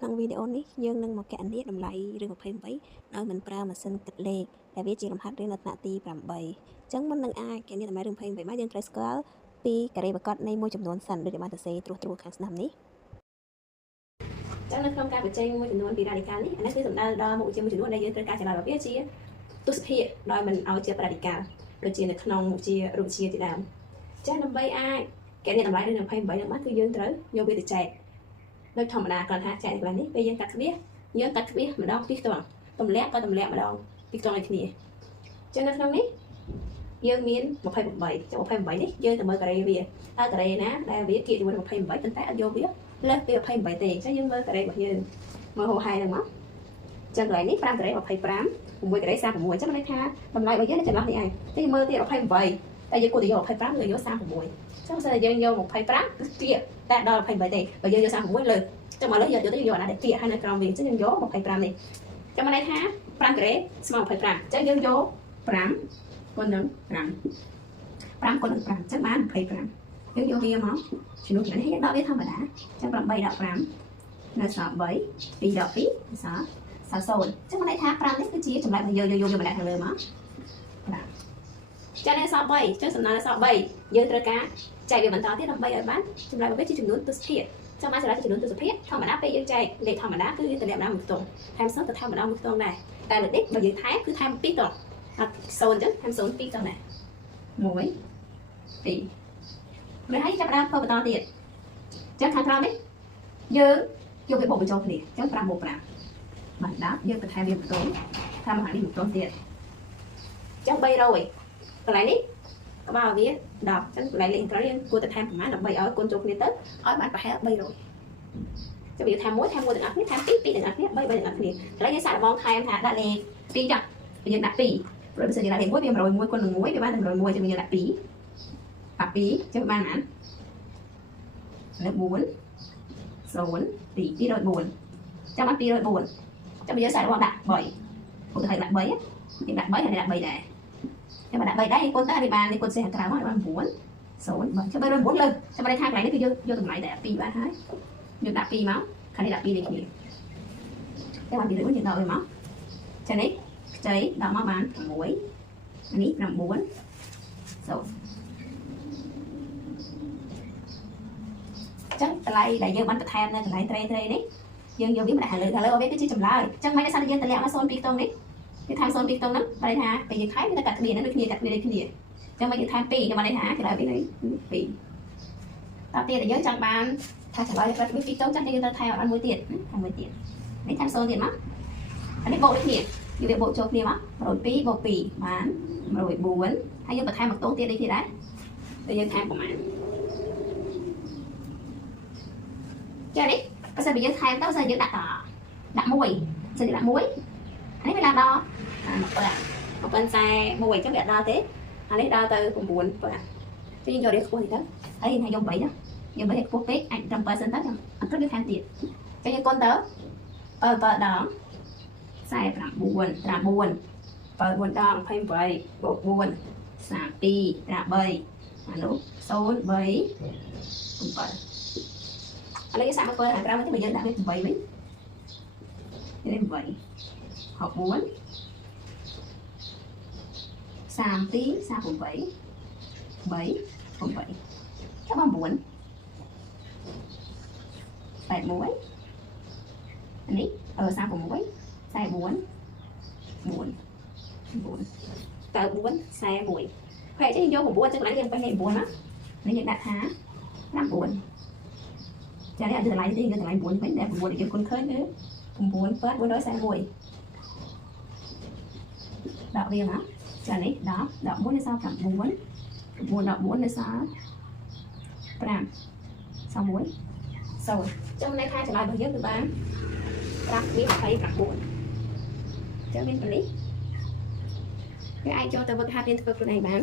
ក្នុងវីដេអូនេះយើងនឹងមកកណនាតម្លៃរឿង28ដោយមិនប្រើម៉ាស៊ីនគិតលេខដែលវាជាលំហាត់រៀននៅថ្នាក់ទី8អញ្ចឹងមុននឹងអាចកណនាតម្លៃរឿង28មកយើងត្រូវស្គាល់ពីការ៉េប្រកបនៃមួយចំនួនសិនដូចបានសរសេរត្រួសខាងស្ដាំនេះចឹងនៅក្នុងការបញ្ចេញមួយចំនួនពីរ៉ាឌីកាល់នេះអានេះគឺសំដៅដល់មុខវិជ្ជាមួយចំនួនដែលយើងត្រូវការចលនារបស់វាជាទស្សភាគដោយមិនឲ្យជារ៉ាឌីកាល់ដូចជានៅក្នុងមុខវិជ្ជារូបវិទ្យាជាដើមចឹងដើម្បីអាចកណនាតម្លៃរឿង28នឹងបានគឺយើងត្រូវយកវាទៅចែកដូចធម្មតាគ្រាន់ថាចែកកន្លែងនេះពេលយើងកាត់ទ្វារយើងកាត់ទ្វារម្ដងពីរខ្ទង់ទម្លាក់ក៏ទម្លាក់ម្ដងពីរខ្ទង់ដូចគ្នាចឹងនៅក្នុងនេះយើងមាន28ចុះ28នេះយើងទៅមើលការ៉េវាតើការ៉េណាដែលវាគៀកជាមួយ28ប៉ុន្តែអត់យកវាលើសពី28ទេចឹងយើងមើលការ៉េរបស់យើងមើលហោហែហ្នឹងមកចឹងកន្លែងនេះ5ការ៉េ25 6ការ៉េ36ចឹងមានន័យថាតម្លៃរបស់យើងនៅចន្លោះនេះឯងតែមើលទៀត28តែយើងគួរតែយក25ឬយក36ចឹងបើយើងយក25គឺគៀកតែដល់28ទេបើយើងយក36លើចឹងមកលើយកទៅយកអាណាដែលគៀកហើយនៅក្រោមវាចឹងយើងយក25នេះចឹងមានន័យថា5ការ៉េស្មើ25ចឹងយើងយក5គុណនឹង5គុណនឹង5ចឹងបាន25យើងយកវាមកជំនួសនេះដកវាធម្មតាចឹង8ដក5នៅសល់3 2ដក2សល់0ចឹងមានន័យថា5នេះគឺជាចម្លែករបស់យើងយកមកដាក់ខាងលើមក5ចឹងនៅសល់3ចឹងសំណល់នៅសល់3យើងត្រូវការចែកវាបន្តទៀតដើម្បីឲ្យបានចម្លែករបស់វាជាចំនួនទស្សភាគចឹងបានចម្លែកជាចំនួនទស្សភាគធម្មតាពេលយើងចែកលេខធម្មតាគឺវាតម្លាក់ម្ដងមួយខ្ទង់ថែម0ទៅថែមម្ដងមួយខ្ទង់ដែរតែលើនេះបើយើងថែមគឺថែម2ខ្ទង់អត់0ចឹងថែម0 2ខ្ទង់ដែរ1 2មិនឲ្យចាប់ដើមធ្វើបន្តទៀតចឹងខាងក្រោមនេះយើងយកវាបូកបញ្ចូលគ្នាចឹង5 បូក 5បានដល់យើងបន្ថែមវាមួយខ្ទង់ថាមហានេះមួយខ្ទង់ទៀតចឹង300កន្លែងនេះក្បាលវា10ចឹងកន្លែងលេខក្រោយយើងគួរតែថែមប្រមាណដើម្បីឲ្យគុណចូលគ្នាទៅឲ្យបានប្រហែល300ចាំវាថែមមួយទាំងអស់គ្នាថែម2ទាំងអស់គ្នា3ទាំងអស់គ្នាកន្លែងយើងសាកល្បងថែមថាដាក់លេខ2ចឹងយើងដាក់2ព្រោះបើសិនយើងដាក់លេខ1វា101គុណនឹង1វាបានតែ101ចឹងយើងដាក់2ចឹងបានប៉ុន្មានលើ4 0 2 204ចាំបាន204ចាំយើងសាកល្បងដាក់3ឧទាហរណ៍ដាក់3យើងដាក់3ហើយដាក់3ដែរចាំមកដាក់3ដែរគុណទៅឲ្យបានគុណសេះខាងក្រៅមកបាន9 0 3ចាំ309លើចាំបានថាកន្លែងនេះគឺយកតម្លៃតែ2បានហើយយើងដាក់2មកខាងនេះដាក់2លេខគ្នាចាំបាន2លើ4យើងដកវាមកចានេះខ្ចីដកមកបាន6នេះ9 0ចឹងតម្លៃដែលយើងបានបន្ថែមនៅកន្លែងត្រេនេះយើងយកវាមកដាក់ខាងលើវាគឺជាចម្លើយចឹងមិនថាយើងតម្លាក់មក0 2ខ្ទង់នេះវាថែម0 2ខ្ទង់ហ្នឹងបើថាពេលយើងថែមវាទៅកាត់គ្នាហ្នឹងដូចគ្នាកាត់គ្នាដូចគ្នាចឹងមកយើងថែម2ចាំបានថាចម្លើយវានេះ2តទៅទៀតយើងចង់បានថាចម្លើយវា2ខ្ទង់ចឹងយើងត្រូវថែមឲ្យមួយទៀតមួយទៀតនេះថែម0ទៀតមកអានេះបូកដូចគ្នាយើងវាបូកចូលគ្នាមក102បូក2បាន104ហើយយើងបន្ថែមមួយខ្ទង់ទៀតដូចគ្នាដែរតែយើងថែមប្រហែលចានេះបើសិនបើយើងថែមទៅសិនយើងដាក់1សិនយើងដាក់1អានេះវាឡើងដល់741ចឹងវាអត់ដល់ទេអានេះដល់ទៅ9ចឹងយើងយករៀបខ្ពស់តិចទៅហើយយើងថាយក8ណាយើងបើរៀបខ្ពស់ពេកអាចត្រឹម7សិនទៅចឹងអត់ត្រូវយើងថែមទៀតចឹងយើងគុណទៅ7ដង49 9 ដង28បូក4 32 3អានោះ0 3 7ឥឡូវយើងសាកមកធ្វើខាងក្រៅវិញបើយើងដាក់វា8វិញនេះ8 64 32 38 3 8ចាំបាន9 81នេះ36 44 4 ទៅ4 41ហើយចឹងយក9ចឹងឡើងយើងពេញលេខ9ណានេះយើងដាក់ថា9ចានេះអត់តម្លៃទេយើងតម្លៃ9វិញតែ9ដែលយើងគុណឃើញគឺ9441ដកវាមកចានេះដក1នៅសល់9 9ដក4នៅសល់5សល់1 0ចឹងន័យថាចម្លើយរបស់យើងគឺបាន5វា29ចឹងមានប៉ូលីសគេអាចចូលទៅវឹកហាត់រៀនធ្វើខ្លួនឯងបាន